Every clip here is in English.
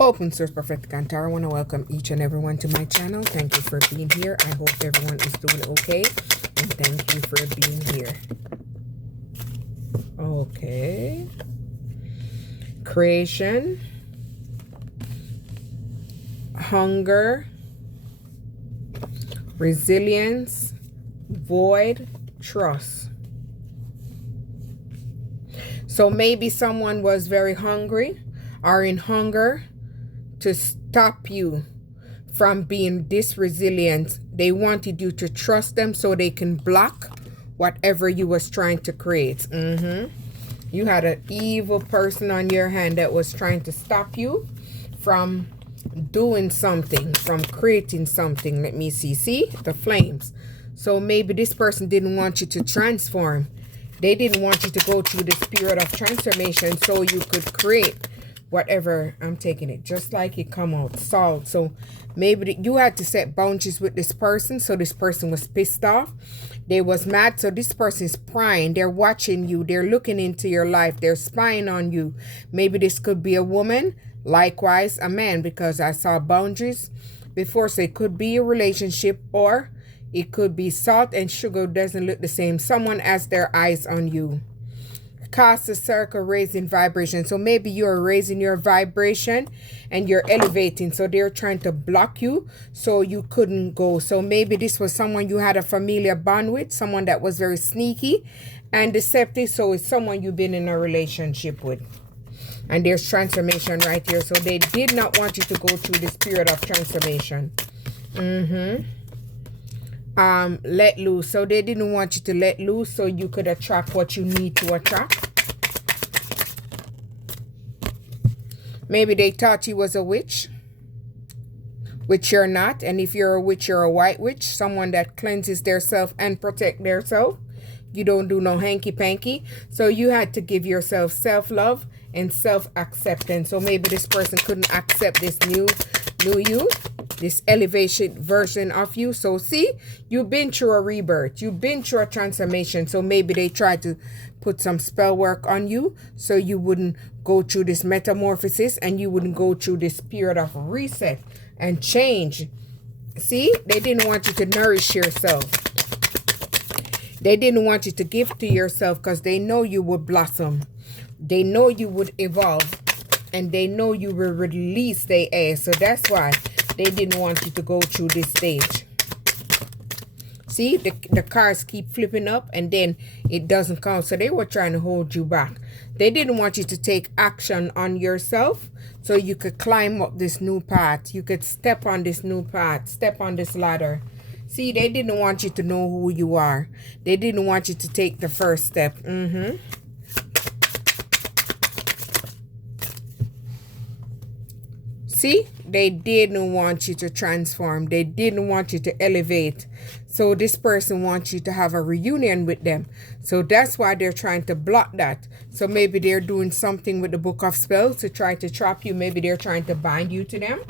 Open Source Prophetic Antara. I want to welcome each and everyone to my channel. Thank you for being here. I hope everyone is doing okay. And thank you for being here. Okay. Creation. Hunger. Resilience. Void. Trust. So maybe someone was very hungry or in hunger to stop you from being this resilient. They wanted you to trust them so they can block whatever you was trying to create. You had an evil person on your hand that was trying to stop you from doing something, from creating something. Let me see the flames. So maybe this person didn't want you to transform. They didn't want you to go through this period of transformation so you could create whatever. I'm taking it just like it come out, salt. So maybe you had to set boundaries with this person. So this person was pissed off. They was mad. So this person is prying. They're watching you. They're looking into your life. They're spying on you. Maybe this could be a woman. Likewise, a man, because I saw boundaries before. So it could be a relationship, or it could be salt and sugar doesn't look the same. Someone has their eyes on you. Cast a circle, raising vibration. So maybe you're raising your vibration and you're elevating. So they're trying to block you so you couldn't go. So maybe this was someone you had a familiar bond with, someone that was very sneaky and deceptive. So it's someone you've been in a relationship with. And there's transformation right here. So they did not want you to go through this period of transformation. Let loose. So they didn't want you to let loose so you could attract what you need to attract. Maybe they thought you was a witch, which you're not. And if you're a witch, you're a white witch, someone that cleanses theirself and protect theirself. You don't do no hanky-panky. So you had to give yourself self-love and self-acceptance. So maybe this person couldn't accept this new you, this elevation version of you. So see, you've been through a rebirth. You've been through a transformation. So maybe they tried to put some spell work on you so you wouldn't go through this metamorphosis and you wouldn't go through this period of reset and change. See, they didn't want you to nourish yourself. They didn't want you to give to yourself because they know you would blossom. They know you would evolve. And they know you will release their air. So that's why they didn't want you to go through this stage. See, the cards keep flipping up and then it doesn't come. So they were trying to hold you back. They didn't want you to take action on yourself so you could climb up this new path. You could step on this new path, step on this ladder. See, they didn't want you to know who you are. They didn't want you to take the first step. See, they didn't want you to transform. They didn't want you to elevate. So this person wants you to have a reunion with them. So that's why they're trying to block that. So maybe they're doing something with the Book of Spells to try to trap you. Maybe they're trying to bind you to them.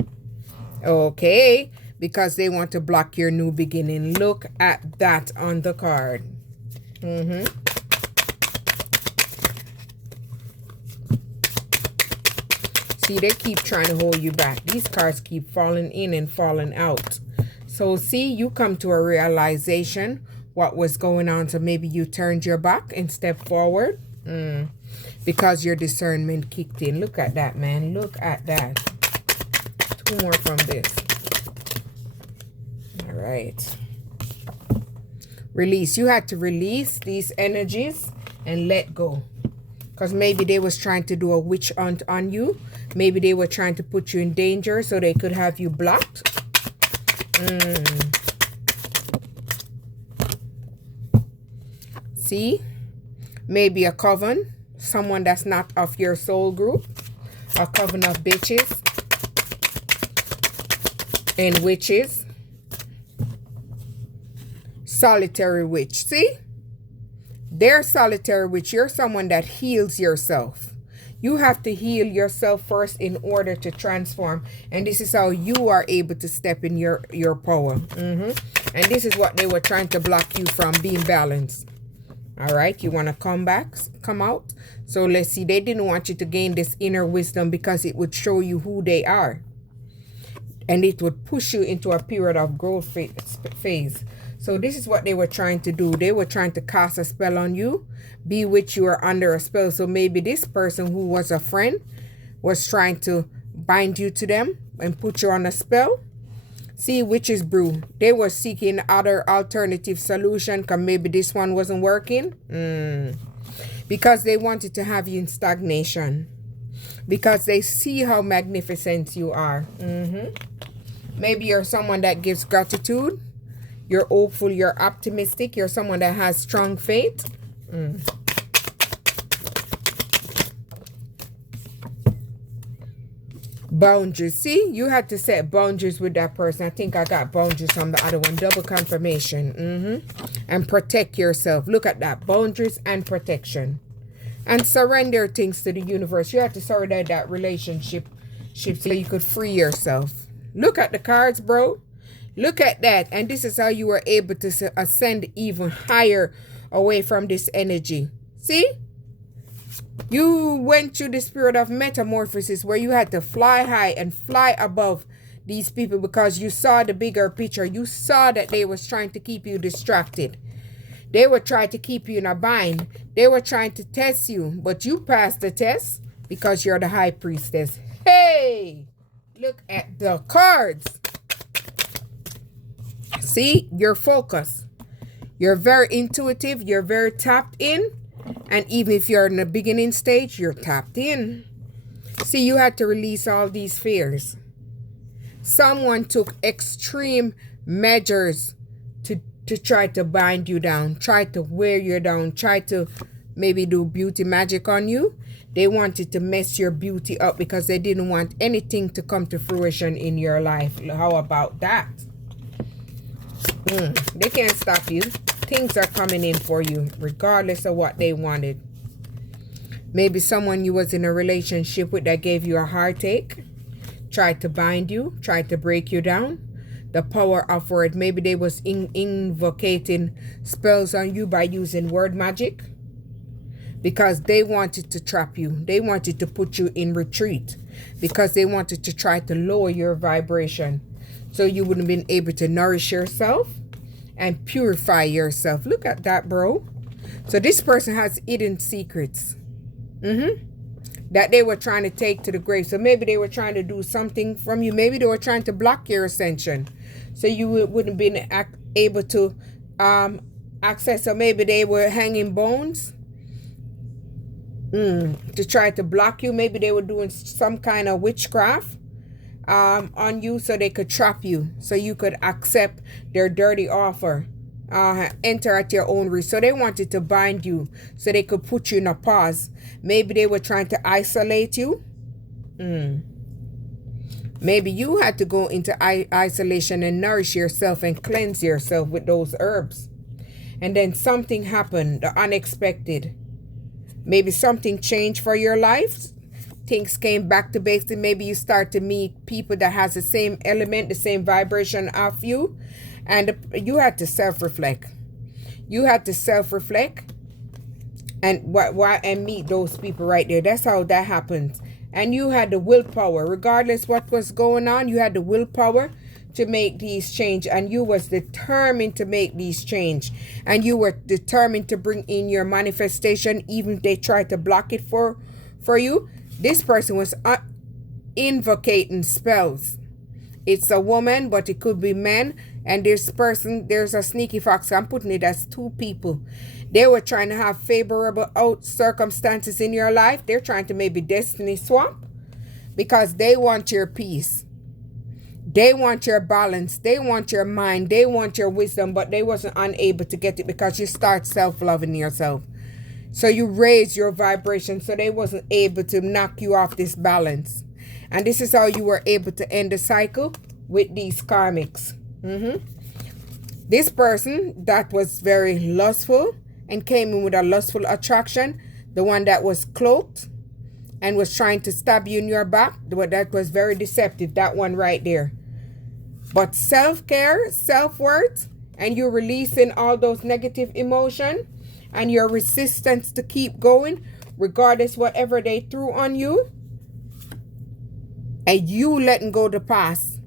Okay, because they want to block your new beginning. Look at that on the card. See, they keep trying to hold you back. These cards keep falling in and falling out. So see, you come to a realization what was going on. So maybe you turned your back and stepped forward because your discernment kicked in. Look at that, man. Look at that. 2 more from this. All right. Release. You had to release these energies and let go. Because maybe they was trying to do a witch hunt on you. Maybe they were trying to put you in danger so they could have you blocked. See? Maybe a coven. Someone that's not of your soul group. A coven of bitches and witches. Solitary witch. See? They're solitary witch. You're someone that heals yourself. You have to heal yourself first in order to transform. And this is how you are able to step in your power. And this is what they were trying to block you from, being balanced. All right, you want to come out. So let's see, they didn't want you to gain this inner wisdom because it would show you who they are. And it would push you into a period of growth phase. So this is what they were trying to do. They were trying to cast a spell on you, be with you or under a spell. So maybe this person who was a friend was trying to bind you to them and put you on a spell. See, witch's brew. They were seeking other alternative solution because maybe this one wasn't working. Because they wanted to have you in stagnation. Because they see how magnificent you are. Maybe you're someone that gives gratitude. You're hopeful, you're optimistic. You're someone that has strong faith. Boundaries. See, you had to set boundaries with that person. I think I got boundaries from the other one. Double confirmation. And protect yourself. Look at that. Boundaries and protection. And surrender things to the universe. You have to surrender that relationship so you could free yourself. Look at the cards, bro. Look at that. And this is how you were able to ascend even higher away from this energy. See? You went through this period of metamorphosis where you had to fly high and fly above these people because you saw the bigger picture. You saw that they was trying to keep you distracted. They were trying to keep you in a bind. They were trying to test you, but you passed the test because you're the high priestess. Hey, look at the cards. See, you're focused. You're very intuitive. You're very tapped in. And even if you're in the beginning stage, you're tapped in. See, you had to release all these fears. Someone took extreme measures to try to bind you down, try to wear you down, try to maybe do beauty magic on you. They wanted to mess your beauty up because they didn't want anything to come to fruition in your life. How about that? They can't stop you. Things are coming in for you, regardless of what they wanted. Maybe someone you was in a relationship with that gave you a heartache, tried to bind you, tried to break you down. The power of word. Maybe they was invocating spells on you by using word magic. Because they wanted to trap you. They wanted to put you in retreat. Because they wanted to try to lower your vibration. So you wouldn't have been able to nourish yourself and purify yourself. Look at that, bro. So this person has hidden secrets. That they were trying to take to the grave. So maybe they were trying to do something from you. Maybe they were trying to block your ascension. So you wouldn't have been able to access. So maybe they were hanging bones. To try to block you. Maybe they were doing some kind of witchcraft on you so they could trap you. So you could accept their dirty offer. Enter at your own risk. So they wanted to bind you so they could put you in a pause. Maybe they were trying to isolate you. Maybe you had to go into isolation and nourish yourself and cleanse yourself with those herbs. And then something happened, the unexpected. Maybe something changed for your life. Things came back to basics. Maybe you start to meet people that has the same element, the same vibration of you. And you had to self-reflect. You had to self-reflect and meet those people right there. That's how that happens. And you had the willpower. Regardless what was going on, you had the willpower to make these change. And you was determined to make these change. And you were determined to bring in your manifestation, even if they tried to block it for you. This person was invocating spells. It's a woman, but it could be men. And this person, there's a sneaky fox. I'm putting it as two people. They were trying to have favorable circumstances in your life. They're trying to maybe destiny swap because they want your peace. They want your balance. They want your mind. They want your wisdom, but they wasn't unable to get it because you start self-loving yourself. So you raise your vibration, so they wasn't able to knock you off this balance. And this is how you were able to end the cycle with these karmics. This person that was very lustful and came in with a lustful attraction, the one that was cloaked and was trying to stab you in your back, that was very deceptive, that one right there. But self-care, self-worth, and you're releasing all those negative emotion, and your resistance to keep going, regardless whatever they threw on you, and you letting go the past,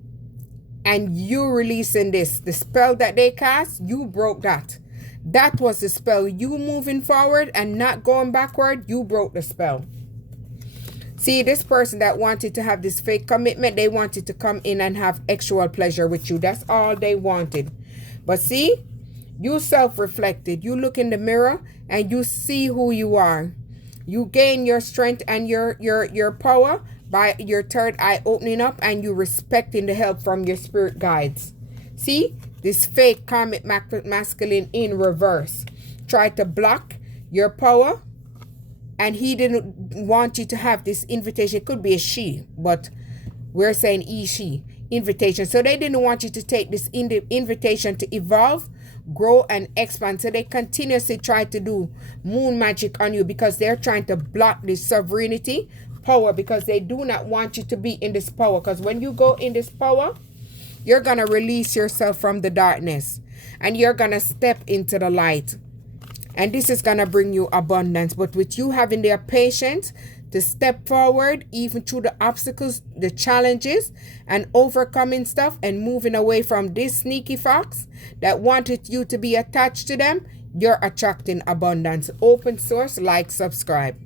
and you releasing this, the spell that they cast, you broke that. That was the spell. You moving forward and not going backward, you broke the spell. See, this person that wanted to have this fake commitment, they wanted to come in and have actual pleasure with you. That's all they wanted. But see, you self-reflected. You look in the mirror and you see who you are. You gain your strength and your power by your third eye opening up, and you respecting the help from your spirit guides. See, this fake karmic masculine in reverse tried to block your power, and he didn't want you to have this invitation. It could be a she, but we're saying he, she invitation. So they didn't want you to take this invitation to evolve, grow, and expand. So they continuously try to do moon magic on you because they're trying to block this sovereignty power, because they do not want you to be in this power. Because when you go in this power, you're going to release yourself from the darkness and you're going to step into the light. And this is going to bring you abundance. But with you having their patience to step forward, even through the obstacles, the challenges, and overcoming stuff and moving away from this sneaky fox that wanted you to be attached to them, you're attracting abundance. Open source, like, subscribe.